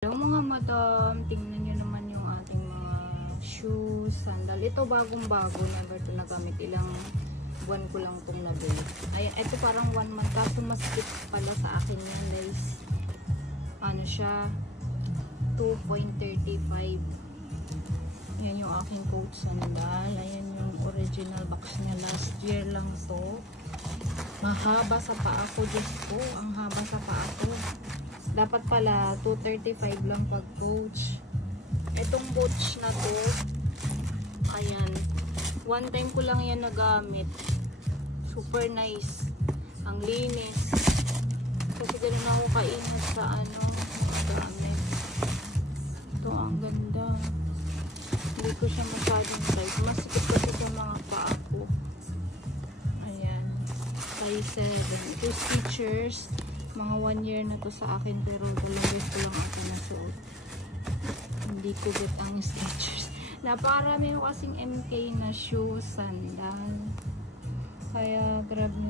Hello mga madam, tingnan nyo naman yung ating mga shoes, sandal. Ito bagong-bago, never to nagamit. Ilang buwan ko lang itong nabili. Ayan, ito parang 1 month. Kaso maskip pala sa akin yan guys. Ano siya? 2.35. Ayan yung aking coach sandal. Ayan yung original box niya. Last year lang to. Mahaba sa paa ko. Diyos ko, ang haba sa paa ko. Dapat pala 235 lang pag coach. Itong boots na to, ayan, one time ko lang yan nagamit. Super nice, ang linis, kasi ganun ako kaingat sa ano gamit. Ito ang ganda, hindi ko siya masyadong tight, masikip kasi sa mga paa ko. Ayan, size 7. Ito Skechers. Mga 1 year na to sa akin, pero 2 years ko lang ako nasuot. Hindi ko get ang Skechers. Napakarami ko kasing MK na shoes, sandal. Kaya grab nyo